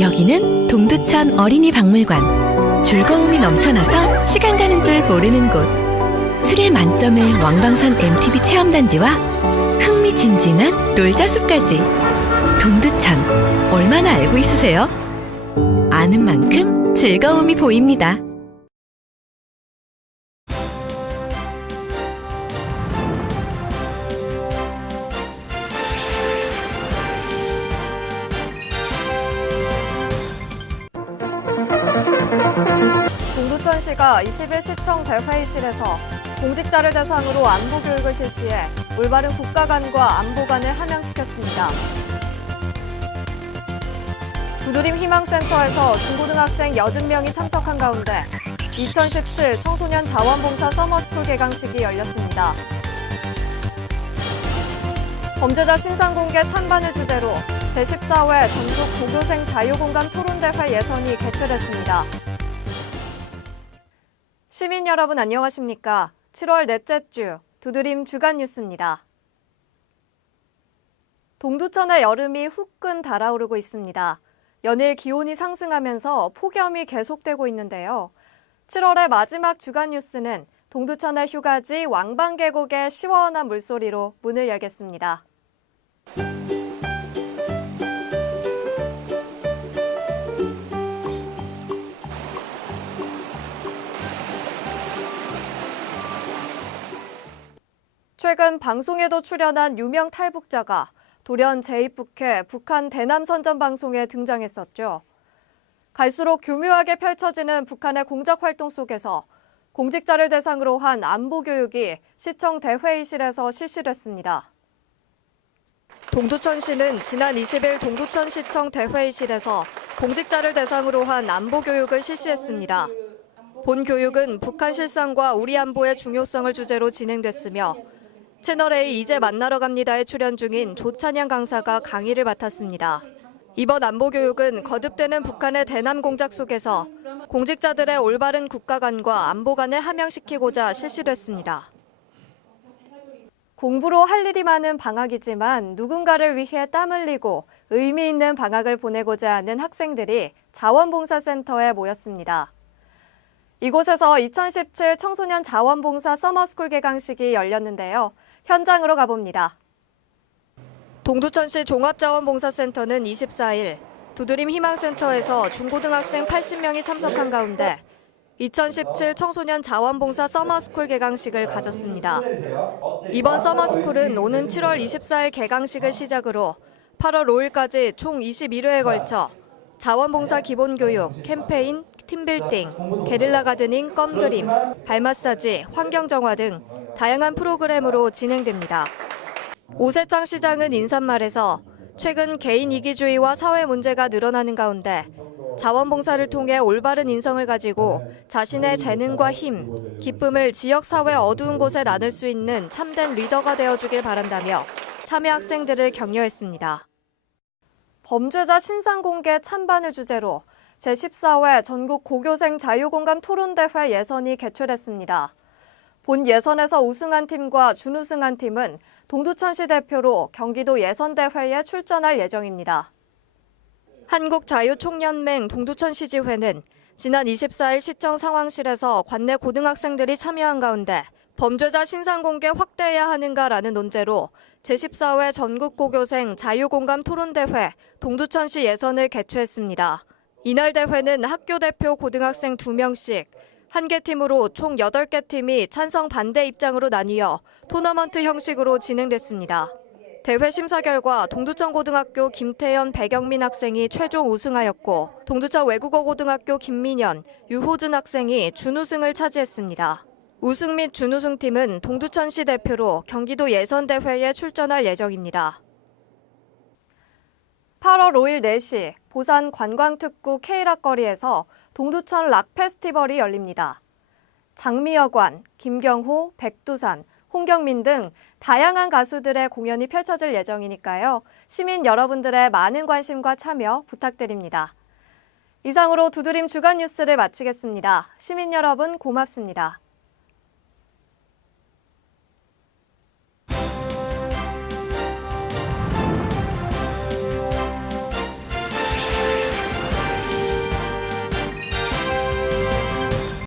여기는 동두천 어린이 박물관. 즐거움이 넘쳐나서 시간 가는 줄 모르는 곳. 스릴 만점의 왕방산 MTB 체험단지와 흥미진진한 놀자숲까지. 동두천, 얼마나 알고 있으세요? 아는 만큼 즐거움이 보입니다. 동두천시가 21시청 대회의실에서 공직자를 대상으로 안보 교육을 실시해 올바른 국가관과 안보관을 함양시켰습니다. 두드림 희망센터에서 중고등학생 80명이 참석한 가운데 2017 청소년 자원봉사 서머스쿨 개강식이 열렸습니다. 범죄자 신상공개 찬반을 주제로 제14회 전국 고교생 자유공감 토론대회 예선이 개최됐습니다. 시민 여러분 안녕하십니까? 7월 넷째 주 두드림 주간 뉴스입니다. 동두천의 여름이 후끈 달아오르고 있습니다. 연일 기온이 상승하면서 폭염이 계속되고 있는데요. 7월의 마지막 주간 뉴스는 동두천의 휴가지 왕방계곡의 시원한 물소리로 문을 열겠습니다. 최근 방송에도 출연한 유명 탈북자가 돌연 재입북해 북한 대남 선전 방송에 등장했었죠. 갈수록 교묘하게 펼쳐지는 북한의 공작 활동 속에서 공직자를 대상으로 한 안보 교육이 시청 대회의실에서 실시됐습니다. 동두천시는 지난 20일 동두천시청 대회의실에서 공직자를 대상으로 한 안보 교육을 실시했습니다. 본 교육은 북한 실상과 우리 안보의 중요성을 주제로 진행됐으며 채널A 이제 만나러 갑니다에 출연 중인 조찬양 강사가 강의를 맡았습니다. 이번 안보 교육은 거듭되는 북한의 대남 공작 속에서 공직자들의 올바른 국가관과 안보관을 함양시키고자 실시됐습니다. 공부로 할 일이 많은 방학이지만 누군가를 위해 땀 흘리고 의미 있는 방학을 보내고자 하는 학생들이 자원봉사센터에 모였습니다. 이곳에서 2017 청소년 자원봉사 서머스쿨 개강식이 열렸는데요. 현장으로 가봅니다. 동두천시 종합자원봉사센터는 24일 두드림 희망센터에서 중고등학생 80명이 참석한 가운데 2017 청소년 자원봉사 서머스쿨 개강식을 가졌습니다. 이번 서머스쿨은 오는 7월 24일 개강식을 시작으로 8월 5일까지 총 21회에 걸쳐 자원봉사 기본교육, 캠페인, 팀빌딩, 게릴라 가드닝, 껌 그림, 발마사지, 환경정화 등 다양한 프로그램으로 진행됩니다. 오세창 시장은 인사말에서 최근 개인 이기주의와 사회 문제가 늘어나는 가운데 자원봉사를 통해 올바른 인성을 가지고 자신의 재능과 힘, 기쁨을 지역 사회 어두운 곳에 나눌 수 있는 참된 리더가 되어주길 바란다며 참여 학생들을 격려했습니다. 범죄자 신상공개 찬반을 주제로 제14회 전국 고교생 자유공감 토론대회 예선이 개최됐습니다. 본 예선에서 우승한 팀과 준우승한 팀은 동두천시 대표로 경기도 예선대회에 출전할 예정입니다. 한국자유총연맹 동두천시지회는 지난 24일 시청 상황실에서 관내 고등학생들이 참여한 가운데 범죄자 신상공개 확대해야 하는가라는 논제로 제14회 전국고교생 자유공감 토론대회 동두천시 예선을 개최했습니다. 이날 대회는 학교 대표 고등학생 2명씩 한 개 팀으로 총 8개 팀이 찬성 반대 입장으로 나뉘어 토너먼트 형식으로 진행됐습니다. 대회 심사 결과 동두천 고등학교 김태현 배경민 학생이 최종 우승하였고 동두천 외국어 고등학교 김민현, 유호준 학생이 준우승을 차지했습니다. 우승 및 준우승 팀은 동두천시 대표로 경기도 예선 대회에 출전할 예정입니다. 8월 5일 4시 부산 관광특구 K락 거리에서 동두천 락 페스티벌이 열립니다. 장미여관, 김경호, 백두산, 홍경민 등 다양한 가수들의 공연이 펼쳐질 예정이니까요. 시민 여러분들의 많은 관심과 참여 부탁드립니다. 이상으로 두드림 주간 뉴스를 마치겠습니다. 시민 여러분 고맙습니다.